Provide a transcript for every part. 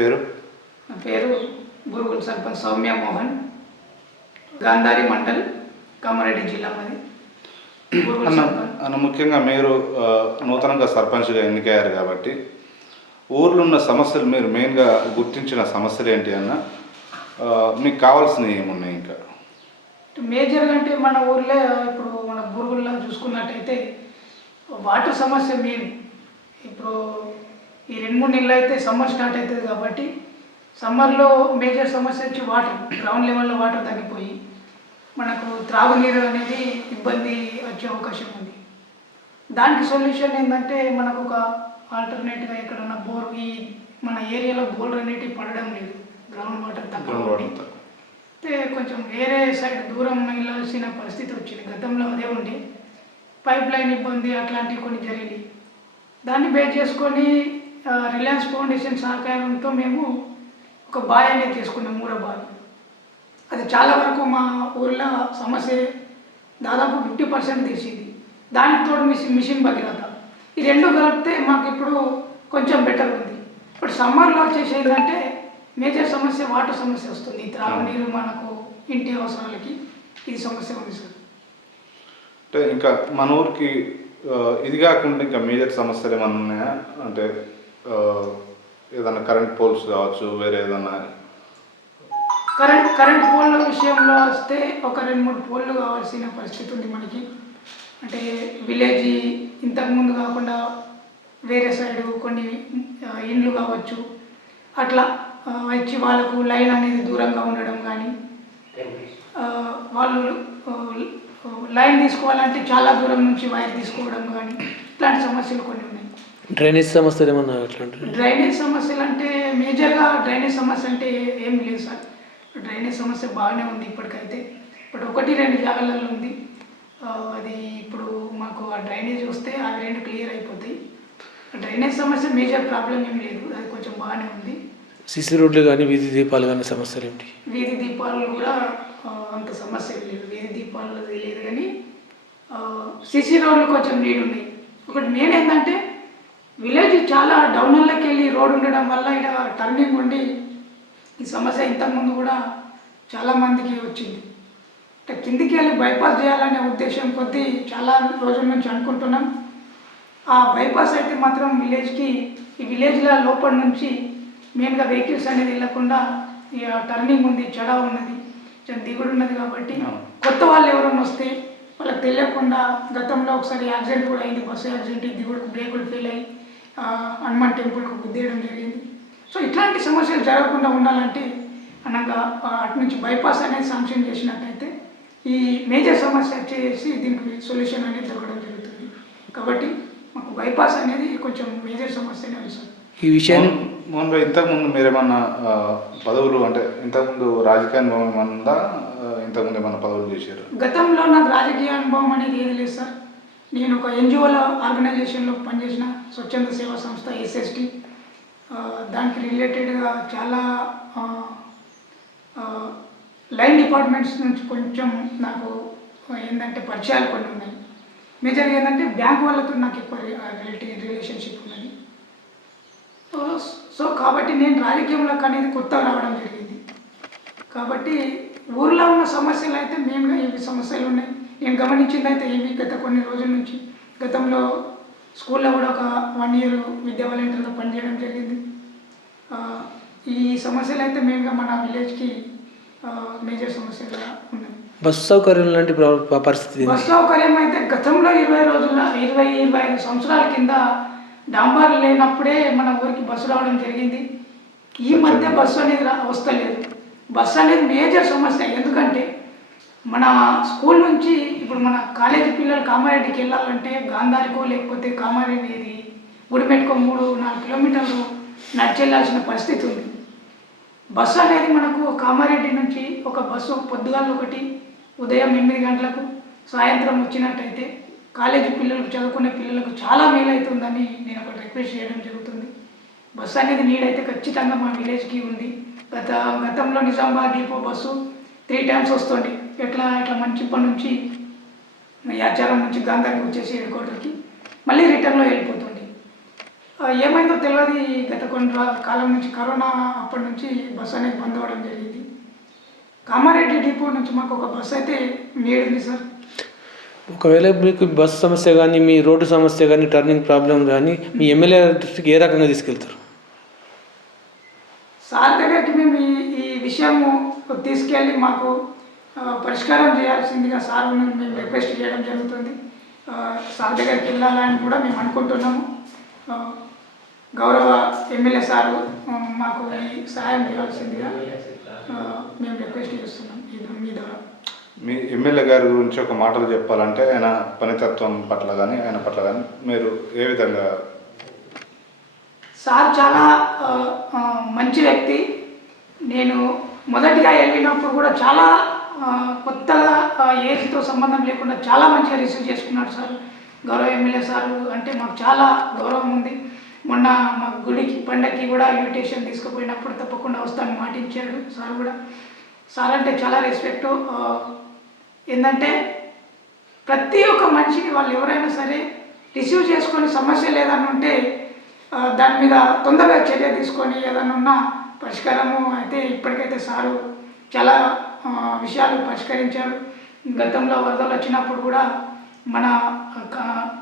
పేరు? నా పేరు బురుగుల సర్పంచ్ సౌమ్య మోహన్, గాంధారి మండల్, కామారెడ్డి జిల్లా మాది. అన్న ముఖ్యంగా మీరు నూతనంగా సర్పంచ్గా ఎన్నికయ్యారు కాబట్టి ఊర్లో ఉన్న సమస్యలు మీరు మెయిన్గా గుర్తించిన సమస్యలు ఏంటి అన్న? మీకు కావాల్సినవి ఏమున్నాయి? ఇంకా మేజర్గా అంటే మన ఊర్లో ఇప్పుడు మన బురుగుల్లో చూసుకున్నట్టయితే వాటర్ సమస్య మెయిన్. ఇప్పుడు ఈ 2-3 నెలలు అయితే సమ్మర్ స్టార్ట్ అవుతుంది కాబట్టి సమ్మర్లో మేజర్ సమస్య వచ్చి వాటర్, గ్రౌండ్ లెవెల్లో వాటర్ తగ్గిపోయి మనకు త్రాగునీరు అనేది ఇబ్బంది వచ్చే అవకాశం ఉంది. దానికి సొల్యూషన్ ఏంటంటే మనకు ఒక ఆల్టర్నేట్గా ఎక్కడన్నా బోర్, ఈ మన ఏరియాలో బోర్లు అనేటివి పడడం లేదు, గ్రౌండ్ వాటర్ తక్కువ అయితే కొంచెం వేరే సైడ్ దూరం వెళ్ళాల్సిన పరిస్థితి వచ్చింది. గతంలో అదే ఉండి పైప్ లైన్ ఇబ్బంది అట్లాంటివి కొన్ని జరిగినాయి. దాన్ని బేస్ చేసుకొని రిలయన్స్ ఫౌండేషన్ సహకారంతో మేము ఒక బాయ్ అనేది చేసుకున్నాం, మూడో బాయ్. అది చాలా వరకు మా ఊళ్ళో సమస్య దాదాపు 50% తీసింది. దానికి తోడు మిషన్ భగీరథ, ఈ రెండు కలిపితే మాకు ఇప్పుడు కొంచెం బెటర్ ఉంది. ఇప్పుడు సమ్మర్లో వచ్చేసి ఏంటంటే మేజర్ సమస్య వాటర్ సమస్య వస్తుంది. త్రాగునీరు మనకు ఇంటి అవసరాలకి ఇది సమస్య ఉంది సార్. అంటే ఇంకా మన ఊరికి ఇది కాకుండా ఇంకా మేజర్ సమస్యలు ఏమన్నా ఉన్నాయా? అంటే ఏదైనా కరెంట్ పోల్స్ కావచ్చు, వేరే ఏదన్నా కరెంట్ పోల్ల విషయంలో వస్తే ఒక 2-3 పోల్లు కావాల్సిన పరిస్థితి ఉంది మనకి. అంటే విలేజ్ ఇంతకుముందు కాకుండా వేరే సైడు కొన్ని ఇండ్లు కావచ్చు, అట్లా వచ్చి వాళ్ళకు లైన్ అనేది దూరంగా ఉండడం కానీ, వాళ్ళు లైన్ తీసుకోవాలంటే చాలా దూరం నుంచి వైర్ తీసుకోవడం కానీ, ఇట్లాంటి సమస్యలు కొన్ని ఉన్నాయి. డ్రైనేజ్ సమస్యలు ఏమన్నా? డ్రైనేజ్ సమస్యలు అంటే మేజర్గా డ్రైనేజ్ సమస్య అంటే ఏం లేదు సార్. డ్రైనేజ్ సమస్య బాగానే ఉంది ఇప్పటికైతే. ఇప్పుడు 1-2 జాగాలలో ఉంది. అది ఇప్పుడు మాకు ఆ డ్రైనేజ్ వస్తే అవి 2 క్లియర్ అయిపోతాయి. డ్రైనేజ్ సమస్య మేజర్ ప్రాబ్లం ఏం లేదు, అది కొంచెం బాగానే ఉంది. సిసి రోడ్లు కానీ వీధి దీపాలు కానీ సమస్యలు ఏంటి? వీధి దీపాలు కూడా అంత సమస్య లేదు, వీధి దీపాలు లేదు. కానీ సిసి రోడ్లు కొంచెం నీడు ఉన్నాయి. ఒకటి మెయిన్ ఏంటంటే విలేజ్ చాలా డౌన్లోకి వెళ్ళి రోడ్ ఉండడం వల్ల ఇక్కడ టర్నింగ్ ఉండి ఈ సమస్య ఇంతకుముందు కూడా చాలామందికి వచ్చింది. అంటే కిందికి వెళ్ళి బైపాస్ చేయాలనే ఉద్దేశం కొద్దీ చాలా రోజుల నుంచి అనుకుంటున్నాం. ఆ బైపాస్ అయితే మాత్రం ఈ విలేజ్ల లోపల నుంచి మెయిన్గా వెహికల్స్ అనేది వెళ్ళకుండా ఇక టర్నింగ్ ఉంది, చెడ ఉన్నది, దిగుడు ఉన్నది. కాబట్టి కొత్త వాళ్ళు ఎవరైనా వస్తే వాళ్ళకి తెలియకుండా, గతంలో ఒకసారి యాక్సిడెంట్ కూడా అయింది, బస్సు యాక్సిడెంట్, దిగుడుకు బ్రేకులు ఫెయిల్ అయ్యి హనుమాన్ టెంపుల్కు గుద్దేయడం జరిగింది. సో ఇట్లాంటి సమస్యలు జరగకుండా ఉండాలంటే అనగా అటు నుంచి బైపాస్ అనేది శాంక్షన్ చేసినట్టయితే ఈ మేజర్ సమస్య వచ్చేసి దీనికి సొల్యూషన్ అనేది దొరకడం జరుగుతుంది. కాబట్టి మాకు బైపాస్ అనేది కొంచెం మేజర్ సమస్యనే ఉంది సార్. ఈ విషయాన్ని మోహన్ భాయ్, ఇంతకుముందు మీరేమన్నా పదవులు, అంటే ఇంతకుముందు రాజకీయ అనుభవం ఏమన్నా, ఇంతకుముందు ఏమన్నా పదవులు చేశారు? గతంలో నాకు రాజకీయ అనుభవం అనేది ఏది లేదు సార్. నేను ఒక ఎన్జిఓల ఆర్గనైజేషన్లో పనిచేసిన, స్వచ్ఛంద సేవా సంస్థ SST. దానికి రిలేటెడ్గా చాలా లైన్ డిపార్ట్మెంట్స్ నుంచి కొంచెం నాకు ఏంటంటే పరిచయాలు కొన్ని ఉన్నాయి. మేజర్గా ఏంటంటే బ్యాంక్ వాళ్ళతో నాకు ఎక్కువ రిలేషన్షిప్ ఉన్నది. సో కాబట్టి నేను రాజకీయంలోకి అనేది కొత్తగా రావడం జరిగింది. కాబట్టి ఊర్లో ఉన్న సమస్యలు అయితే మెయిన్గా ఇవి సమస్యలు ఉన్నాయి. నేను గమనించింది అయితే ఇవి గత కొన్ని రోజుల నుంచి. గతంలో స్కూల్లో కూడా ఒక 1 year విద్యా వాలంటీర్గా పనిచేయడం జరిగింది. ఈ సమస్యలు అయితే మెయిన్గా మన విలేజ్కి మేజర్ సమస్యగా ఉన్నాయి. బస్సు సౌకర్యం లాంటి పరిస్థితి? బస్సు సౌకర్యం అయితే గతంలో 20 సంవత్సరాల కింద డాంబార్ లేనప్పుడే మన ఊరికి బస్సు రావడం జరిగింది. ఈ మధ్య బస్సు అనేది వస్తలేదు. బస్సు అనేది మేజర్ సమస్య. ఎందుకంటే మన స్కూల్ నుంచి ఇప్పుడు మన కాలేజీ పిల్లలు కామారెడ్డికి వెళ్ళాలంటే గాంధారికో లేకపోతే కామారెడ్డి గుడిమెట్టుకో 3-4 కిలోమీటర్లు నడిచి వెళ్ళాల్సిన పరిస్థితి ఉంది. బస్సు అనేది మనకు కామారెడ్డి నుంచి ఒక బస్సు పొద్దుగాల ఒకటి, ఉదయం 8 గంటలకు, సాయంత్రం వచ్చినట్టయితే కాలేజీ పిల్లలకు, చదువుకునే పిల్లలకు చాలా మేలు అవుతుందని నేను ఒకటి రిక్వెస్ట్ చేయడం జరుగుతుంది. బస్సు అనేది నీడైతే ఖచ్చితంగా మా విలేజ్కి ఉంది. గతంలో నిజామాబాద్ డిపో బస్సు 3 times వస్తుంది. ఇట్లా మంచిప్పటి నుంచి యాచారం నుంచి గాంధారికి వచ్చేసి హెడ్ క్వార్టర్కి మళ్ళీ రిటర్న్లో వెళ్ళిపోతుంది. ఏమైందో తెలియదు. ఈ గత కొన్ని కాలం నుంచి కరోనా అప్పటి నుంచి బస్సు అనేది బంద్ అవ్వడం జరిగింది. కామారెడ్డి డిపో నుంచి మాకు ఒక బస్సు అయితే నేడింది సార్. ఒకవేళ మీకు బస్సు సమస్య కానీ మీ రోడ్డు సమస్య కానీ టర్నింగ్ ప్రాబ్లం కానీ మీ ఎమ్మెల్యే దృష్టికి ఏ రకంగా తీసుకెళ్తారు? సార్ దగ్గరికి మేము ఈ విషయము తీసుకెళ్ళి మాకు పరిష్కారం చేయాల్సిందిగా సార్ మేము రిక్వెస్ట్ చేయడం జరుగుతుంది. సార్ దగ్గరికి వెళ్ళాలని కూడా మేము అనుకుంటున్నాము. గౌరవ ఎమ్మెల్యే సారు మాకు ఈ సహాయం చేయాల్సిందిగా మేము రిక్వెస్ట్ చేస్తున్నాం మీ ద్వారా. మీ ఎమ్మెల్యే గారి గురించి ఒక మాటలు చెప్పాలంటే ఆయన పనితత్వం పట్ల కానీ ఆయన పట్ల కానీ మీరు ఏ విధంగా? సార్ చాలా మంచి వ్యక్తి. నేను మొదటిగా వెళ్ళినప్పుడు కూడా చాలా కొత్తగా ఏజ్తో సంబంధం లేకుండా చాలా మంచిగా రిసీవ్ చేసుకున్నాడు సార్. గౌరవ ఎమ్మెల్యే సార్ అంటే మాకు చాలా గౌరవం ఉంది. మొన్న మా గుడికి పండగకి కూడా ఇన్విటేషన్ తీసుకుపోయినప్పుడు తప్పకుండా వస్తాను మాటించాడు సార్ కూడా. సార్ అంటే చాలా రెస్పెక్ట్. ఏంటంటే ప్రతి ఒక్క మనిషిని వాళ్ళు ఎవరైనా సరే రిసీవ్ చేసుకొని సమస్య లేదని ఉంటే దాని మీద తొందరగా చర్య తీసుకొని ఏదైనా ఉన్న పరిష్కారము అయితే ఇప్పటికైతే సారు చాలా విషయాలు పరిష్కరించారు. గతంలో వరదలు వచ్చినప్పుడు కూడా మన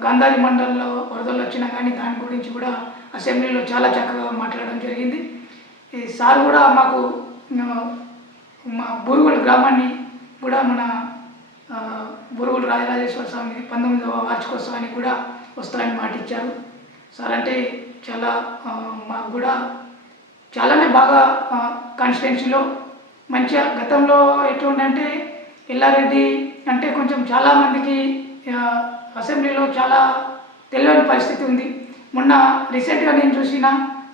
గాంధారి మండలంలో వరదలు వచ్చినా కానీ దాని గురించి కూడా అసెంబ్లీలో చాలా చక్కగా మాట్లాడడం జరిగింది. ఈ సార్ కూడా మాకు మా బూరుగుల గ్రామాన్ని కూడా మన బూరుగుల రాజరాజేశ్వర స్వామి 19వ వార్షికోత్సవానికి కూడా వస్తారని మాట ఇచ్చారు. సార్ అంటే చాలా మాకు కూడా చాలానే బాగా కాన్స్టిట్యున్సీలో మంచిగా గతంలో ఎట్లుందంటే ఎల్లారెడ్డి అంటే కొంచెం చాలామందికి అసెంబ్లీలో చాలా తెలియని పరిస్థితి ఉంది. మొన్న రీసెంట్గా నేను చూసిన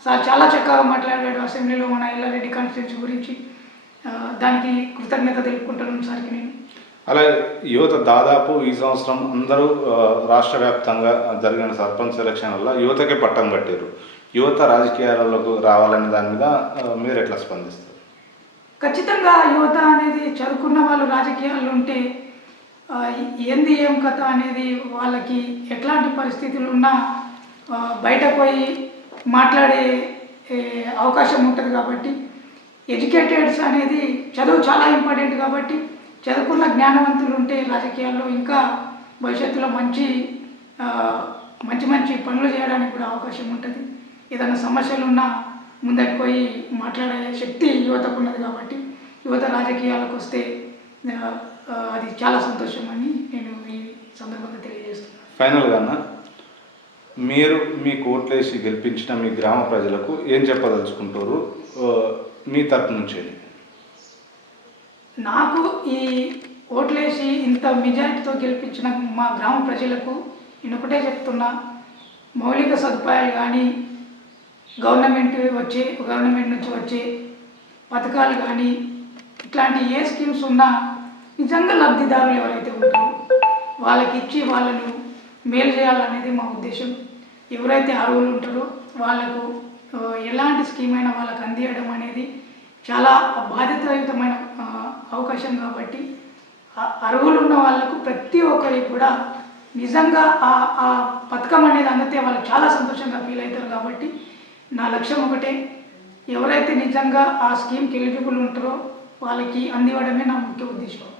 సార్ చాలా చక్కగా మాట్లాడాడు అసెంబ్లీలో మన ఎల్లారెడ్డి కాన్స్టిట్యున్సీ గురించి. దానికి కృతజ్ఞత తెలుపుకుంటున్నాను సార్కి నేను. అలాగే యువత దాదాపు ఈ సంవత్సరం అందరూ రాష్ట్ర వ్యాప్తంగా జరిగిన సర్పంచ్ ఎలక్షన్ వల్ల యువతకే పట్టం కట్టారు. యువత రాజకీయాలకు రావాలనే దాని మీద మీరు ఎట్లా స్పందిస్తారు? ఖచ్చితంగా యువత అనేది చదువుకున్న వాళ్ళు రాజకీయాల్లో ఉంటే ఏంది ఏం కథ అనేది వాళ్ళకి ఎట్లాంటి పరిస్థితులు ఉన్నా బయటకు పోయి మాట్లాడే అవకాశం ఉంటుంది. కాబట్టి ఎడ్యుకేటెడ్స్ అనేది చదువు చాలా ఇంపార్టెంట్. కాబట్టి చదువుకున్న జ్ఞానవంతులు ఉంటే రాజకీయాల్లో ఇంకా భవిష్యత్తులో మంచి పనులు చేయడానికి కూడా అవకాశం ఉంటుంది. ఏదైనా సమస్యలు ఉన్నా ముందరికి పోయి మాట్లాడే శక్తి యువతకు ఉన్నది. కాబట్టి యువత రాజకీయాలకు వస్తే అది చాలా సంతోషం అని నేను ఈ సందర్భంగా తెలియజేస్తున్నాను. ఫైనల్గా మీరు మీ ఓట్లేసి గెలిపించిన మీ గ్రామ ప్రజలకు ఏం చెప్పదలుచుకుంటారు మీ తరపు నుంచి? నాకు ఈ ఓట్లేసి ఇంత మెజారిటీతో గెలిపించిన మా గ్రామ ప్రజలకు నేను ఒకటే చెప్తున్నా, మౌలిక సదుపాయాలు కానీ గవర్నమెంట్ నుంచి వచ్చే పథకాలు కానీ ఇట్లాంటి ఏ స్కీమ్స్ ఉన్నా నిజంగా లబ్ధిదారులు ఎవరైతే ఉంటారో వాళ్ళకి ఇచ్చి వాళ్ళను మేలు చేయాలనేది మా ఉద్దేశం. ఎవరైతే అర్హులు ఉంటారో వాళ్ళకు ఎలాంటి స్కీమ్ అయినా వాళ్ళకు అందియడం అనేది చాలా బాధ్యతాయుతమైన అవకాశం. కాబట్టి అర్హులు ఉన్న వాళ్ళకు ప్రతి ఒక్కరికి కూడా నిజంగా ఆ పథకం అనేది అందితే వాళ్ళు చాలా సంతోషంగా ఫీల్ అవుతారు. కాబట్టి నా లక్ష్యం ఒకటే, ఎవరైతే నిజంగా ఆ స్కీమ్కి ఎలిజిబుల్ ఉంటారో వాళ్ళకి అందివ్వడమే నా ముఖ్య ఉద్దేశం.